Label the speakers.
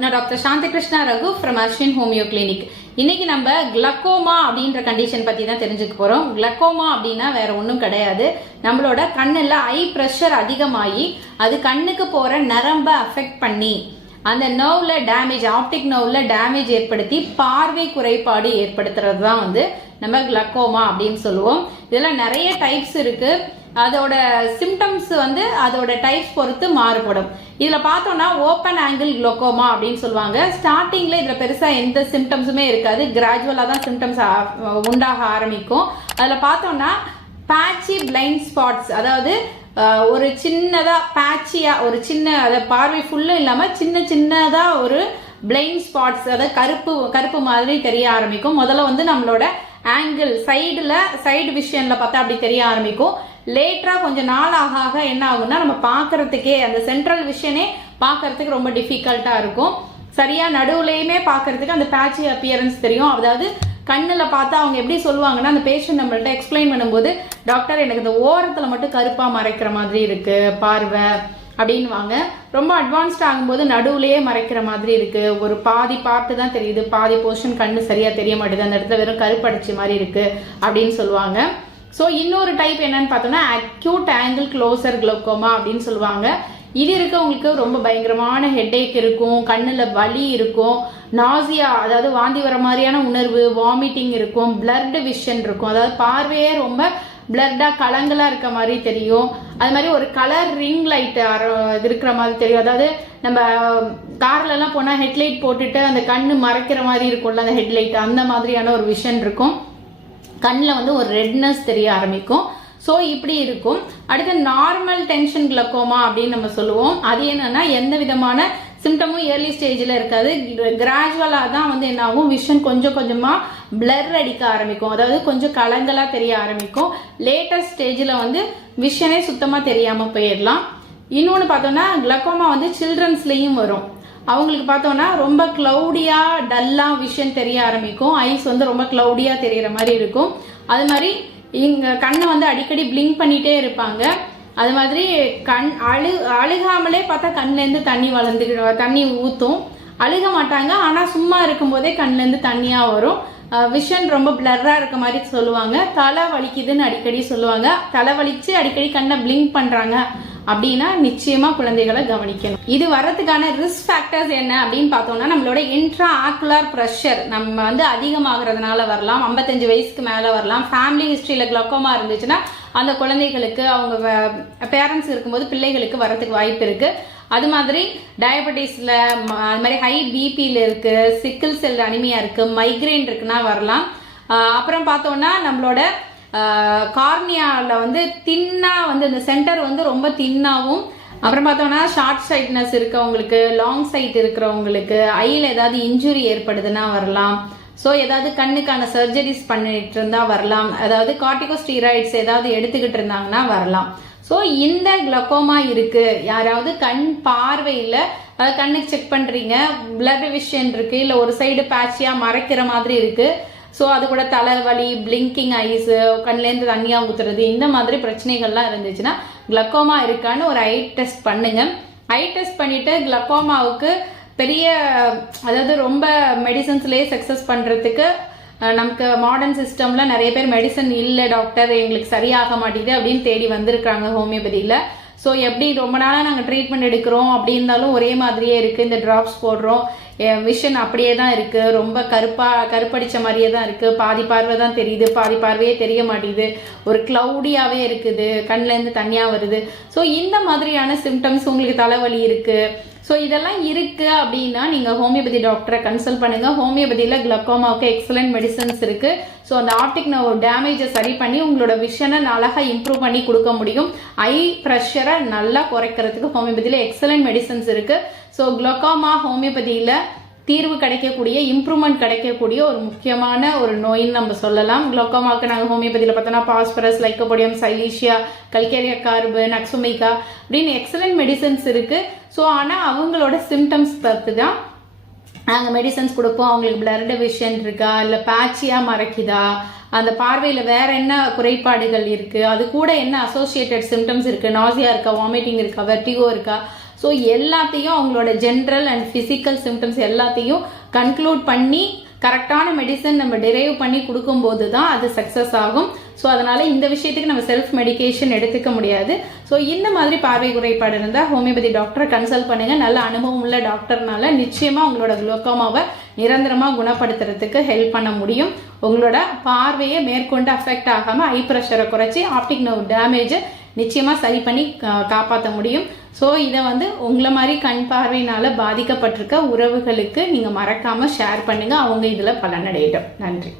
Speaker 1: நான் doctor Shanthi Krishna Raghu from Arshin homeo clinic இன்னைக்கு நம்ம கிளக்கோமா அப்படின்ற கண்டிஷன் பத்தி தான் தெரிஞ்சுக்க போறோம். கிளக்கோமா அப்படின்னா வேற ஒன்றும் கிடையாது. நம்மளோட கண்ணில் ஐ ப்ரெஷர் அதிகமாகி அது கண்ணுக்கு போற நரம்பை அஃபெக்ட் பண்ணி அந்த நர்வ்ல டேமேஜ் ஆப்டிக் நர்வ்ல டேமேஜ் ஏற்படுத்தி பார்வை குறைபாடு ஏற்படுத்துறது தான் வந்து நம்ம கிளக்கோமா அப்படின்னு சொல்லுவோம். இதில் நிறைய டைப்ஸ் இருக்கு. அதோட சிம்டம்ஸ் வந்து அதோட டைப்ஸ் பொறுத்து மாறுபடும். இதில் பார்த்தோம்னா ஓப்பன் ஆங்கிள் குளோக்கோமா அப்படின்னு சொல்லுவாங்க. ஸ்டார்டிங்கில் இதில் பெருசாக எந்த சிம்டம்ஸுமே இருக்காது. கிராஜுவலாக தான் சிம்டம்ஸ் உண்டாக ஆரம்பிக்கும். அதில் பார்த்தோம்னா பேட்சி பிளைண்ட் ஸ்பாட்ஸ் அதாவது ஒரு சின்னதாக பேச்சியாக ஒரு சின்ன அதாவது பார்வை ஃபுல்லும் இல்லாமல் சின்ன சின்னதாக ஒரு பிளைண்ட் ஸ்பாட்ஸ் அதாவது கருப்பு கருப்பு மாதிரி தெரிய ஆரம்பிக்கும். முதல்ல வந்து நம்மளோட ஆங்கிள் சைடில் சைடு விஷயனில் பார்த்தா அப்படி தெரிய ஆரம்பிக்கும். லேட்டராக கொஞ்சம் நாள் ஆக ஆக என்ன ஆகும்னா நம்ம பார்க்கறதுக்கே அந்த சென்ட்ரல் விஷனே பார்க்கறதுக்கு ரொம்ப டிஃபிகல்ட்டாக இருக்கும். சரியாக நடுவுலையுமே பார்க்கறதுக்கு அந்த பேட்சி அப்பியரன்ஸ் தெரியும். அதாவது கண்ணில் பார்த்தா அவங்க எப்படி சொல்லுவாங்கன்னா அந்த பேஷண்ட் நம்மள்ட்ட எக்ஸ்பிளைன் பண்ணும்போது டாக்டர் எனக்கு இந்த ஓரத்தில் மட்டும் கருப்பாக மறைக்கிற மாதிரி இருக்குது பார்வை அப்படின்வாங்க ரொம்ப அட்வான்ஸ்ட் ஆகும்போது நடுவுலையே மறைக்கிற மாதிரி இருக்குது ஒரு பாதி பார்ட்டு தான் தெரியுது. பாதி போர்ஷன் கண்ணு சரியாக தெரிய மாட்டேது அந்த இடத்துல வெறும் கருப்படைச்சி மாதிரி இருக்குது அப்படின்னு சொல்லுவாங்க. ஸோ இன்னொரு டைப் என்னன்னு பார்த்தோம்னா அக்யூட் ஆங்கிள் க்ளோசர் குளோக்கோமா அப்படின்னு சொல்லுவாங்க. இது இருக்கவங்களுக்கு ரொம்ப பயங்கரமான ஹெட்டேக் இருக்கும் கண்ணில் வலி இருக்கும் நாசியா அதாவது வாந்தி வர மாதிரியான உணர்வு வாமிட்டிங் இருக்கும் பிளர்டு விஷன் இருக்கும். அதாவது பார்வையே ரொம்ப பிளர்டாக கலங்களாக இருக்க மாதிரி தெரியும். அது மாதிரி ஒரு கலர் ரிங் லைட் இது இருக்கிற மாதிரி தெரியும். அதாவது நம்ம கார்லலாம் போனால் ஹெட்லைட் போட்டுட்டு அந்த கண்ணு மறைக்கிற மாதிரி இருக்கும்ல அந்த ஹெட்லைட் அந்த மாதிரியான ஒரு விஷன் இருக்கும். கண்ணில் வந்து ஒரு ரெட்னஸ் தெரிய ஆரம்பிக்கும். ஸோ இப்படி இருக்கும். அடுத்து நார்மல் டென்ஷன் கிளக்கோமா அப்படின்னு நம்ம சொல்லுவோம். அது என்னன்னா எந்த விதமான சிம்டமும் ஏர்லி ஸ்டேஜில் இருக்காது. கிராஜுவலாக தான் வந்து என்ன ஆகும்? விஷன் கொஞ்சம் கொஞ்சமாக பிளர் அடிக்க ஆரம்பிக்கும். அதாவது கொஞ்சம் கலங்கலாக தெரிய ஆரம்பிக்கும். லேட்டஸ்ட் ஸ்டேஜில் வந்து விஷனே சுத்தமாக தெரியாமல் போயிடலாம். இன்னொன்று பார்த்தோம்னா கிளக்கோமா வந்து சில்ட்ரன்ஸ்லேயும் வரும். அவங்களுக்கு பார்த்தோம்னா ரொம்ப கிளவுடியா டல்லா விஷன் தெரிய ஆரம்பிக்கும். ஐஸ் வந்து ரொம்ப கிளவுடியா தெரியற மாதிரி இருக்கும். அது மாதிரி இங்க கண்ணை வந்து அடிக்கடி பிளிங்க் பண்ணிட்டே இருப்பாங்க. அது மாதிரி கண் அழு அழுகாமலே பார்த்தா கண்லேருந்து தண்ணி வளர்ந்து தண்ணி ஊற்றும் அழுக மாட்டாங்க. ஆனால் சும்மா இருக்கும்போதே கண்லேருந்து தண்ணியாக வரும். விஷன் ரொம்ப பிளர்ராக இருக்க மாதிரி சொல்லுவாங்க. தலை வலிக்குதுன்னு அடிக்கடி சொல்லுவாங்க. தலை வலிச்சு அடிக்கடி கண்ணை பிளிங்க் பண்ணுறாங்க அப்படின்னா நிச்சயமா குழந்தைகளை கவனிக்கணும். இது வரதுக்கான ரிஸ்க் ஃபேக்டர்ஸ் என்ன அப்படின்னு பார்த்தோம்னா நம்மளோட இன்ட்ரா ஆக்குலர் ப்ரெஷர் நம்ம வந்து அதிகமாகிறதுனால வரலாம். 55 வயசுக்கு மேல வரலாம். ஃபேமிலி ஹிஸ்டரியில குளோக்கோமா இருந்துச்சுன்னா அந்த குழந்தைகளுக்கு அவங்க பேரண்ட்ஸ் இருக்கும்போது பிள்ளைகளுக்கு வரதுக்கு வாய்ப்பு இருக்கு. அது மாதிரி டயபெட்டிஸ்ல அது மாதிரி ஹை பிபியில் இருக்கு சிக்கிள் செல் அனிமியா இருக்கு மைக்ரேன் இருக்குன்னா வரலாம். அப்புறம் பார்த்தோம்னா நம்மளோட கார்னியாவில் வந்து தின்னா வந்து இந்த சென்டர் வந்து ரொம்ப தின்னாவும் அப்புறம் பார்த்தோம்னா ஷார்ட் சைட்னஸ் இருக்கவங்களுக்கு லாங் சைட் இருக்கிறவங்களுக்கு ஐயில் ஏதாவது இன்ஜுரி ஏற்படுதுன்னா வரலாம். ஸோ ஏதாவது கண்ணுக்கான சர்ஜரிஸ் பண்ணிட்டு இருந்தால் வரலாம். அதாவது கார்டிகோஸ்டீராய்ட்ஸ் ஏதாவது எடுத்துக்கிட்டு இருந்தாங்கன்னா வரலாம். ஸோ இந்த கிளக்கோமா இருக்கு. யாராவது கண் பார்வையில் கண்ணுக்கு செக் பண்ணுறீங்க பிளட் விஷன் இருக்கு இல்லை ஒரு சைடு பேட்சியா மறைக்கிற மாதிரி இருக்குது ஸோ அது கூட தலைவலி பிளிங்கிங் ஐஸு கண்லேருந்து தண்ணியாக ஊத்துறது இந்த மாதிரி பிரச்சனைகள்லாம் இருந்துச்சுன்னா கிளக்கோமா இருக்கான்னு ஒரு ஐ டெஸ்ட் பண்ணுங்க. ஐ டெஸ்ட் பண்ணிட்டு கிளக்கோமாவுக்கு பெரிய அதாவது ரொம்ப மெடிசன்ஸ்லேயே சக்ஸஸ் பண்ணுறதுக்கு நமக்கு மாடர்ன் சிஸ்டம்ல நிறைய பேர் மெடிசன் இல்லை டாக்டர் எங்களுக்கு சரியாக மாட்டேங்குது அப்படின்னு தேடி வந்திருக்காங்க ஹோமியோபதியில் ஸோ எப்படி ரொம்ப நாளாக நாங்கள் ட்ரீட்மெண்ட் எடுக்கிறோம்? அப்படி இருந்தாலும் ஒரே மாதிரியே இருக்குது இந்த ட்ராப்ஸ் போடுறோம். விஷன் அப்படியே தான் இருக்குது ரொம்ப கருப்பாக கருப்படிச்ச மாதிரியே தான் இருக்குது பாதி பார்வை தான் தெரியுது. பாதி பார்வையே தெரிய மாட்டேங்குது. ஒரு க்ளவுடியாகவே இருக்குது. கண்ணிலேருந்து தனியாக வருது. ஸோ இந்த மாதிரியான சிம்டம்ஸ் உங்களுக்கு தலைவலி இருக்குது ஸோ இதெல்லாம் இருக்கு அப்படின்னா நீங்க ஹோமியோபதி டாக்டரை கன்சல்ட் பண்ணுங்க. ஹோமியோபதியில கிளக்கோமாவுக்கு எக்ஸலண்ட் மெடிசன்ஸ் இருக்கு. ஸோ அந்த ஆப்டிக் நர்வ் டேமேஜை சரி பண்ணி உங்களோட விஷனை அழகாக இம்ப்ரூவ் பண்ணி கொடுக்க முடியும். ஐ ப்ரெஷரை நல்லா குறைக்கிறதுக்கு ஹோமியோபதியில எக்ஸலண்ட் மெடிசன்ஸ் இருக்கு. ஸோ குளோக்கோமா ஹோமியோபதியில தீர்வு கிடைக்கக்கூடிய இம்ப்ரூவ்மெண்ட் கிடைக்கக்கூடிய ஒரு முக்கியமான ஒரு நோயின்னு நம்ம சொல்லலாம். குளோக்கோமாக்கு நாங்கள் ஹோமியோபதியில் பார்த்தோன்னா phosphorus lycopodium silicea calcarea carb nux vomica அப்படின்னு எக்ஸலண்ட் மெடிசன்ஸ் இருக்குது ஸோ ஆனால் அவங்களோட சிம்டம்ஸ் பார்த்து தான் நாங்கள் மெடிசன்ஸ் கொடுப்போம். அவங்களுக்கு பிளட் விஷன் இருக்கா? இல்லை பேட்சியாக மறைக்குதா? அந்த பார்வையில் வேற என்ன குறைபாடுகள் இருக்குது அது கூட என்ன அசோசியேட்டட் சிம்டம்ஸ் இருக்குது நாசியா இருக்கா? வாமிட்டிங் இருக்கா? வெர்டிகோ இருக்கா? ஸோ எல்லாத்தையும் அவங்களோட ஜென்ரல் அண்ட் ஃபிசிக்கல் சிம்டம்ஸ் எல்லாத்தையும் கன்க்ளூட் பண்ணி கரெக்டான மெடிசன் நம்ம டிரைவ் பண்ணி கொடுக்கும்போது தான் அது சக்ஸஸ் ஆகும். ஸோ அதனால இந்த விஷயத்துக்கு நம்ம செல்ஃப் மெடிகேஷன் எடுத்துக்க முடியாது. ஸோ இந்த மாதிரி பார்வை குறைபாடு இருந்தால் ஹோமியோபதி டாக்டரை கன்சல்ட் பண்ணுங்க. நல்ல அனுபவம் உள்ள டாக்டர்னால நிச்சயமா உங்களோட குளோக்கோமாவை நிரந்தரமாக குணப்படுத்துறதுக்கு ஹெல்ப் பண்ண முடியும். உங்களோட பார்வையை மேற்கொண்டு அஃபெக்ட் ஆகாமல் ஐ ப்ரெஷரை குறைச்சி ஆப்டிக் நர்வ் டேமேஜை நிச்சயமாக சரி பண்ணி காப்பாற்ற முடியும். ஸோ இதை வந்து உங்களை மாதிரி கண் பார்வையினால் பாதிக்கப்பட்டிருக்க உறவுகளுக்கு நீங்கள் மறக்காமல் ஷேர் பண்ணுங்கள் அவங்க இதில் பலனடையட்டும். நன்றி.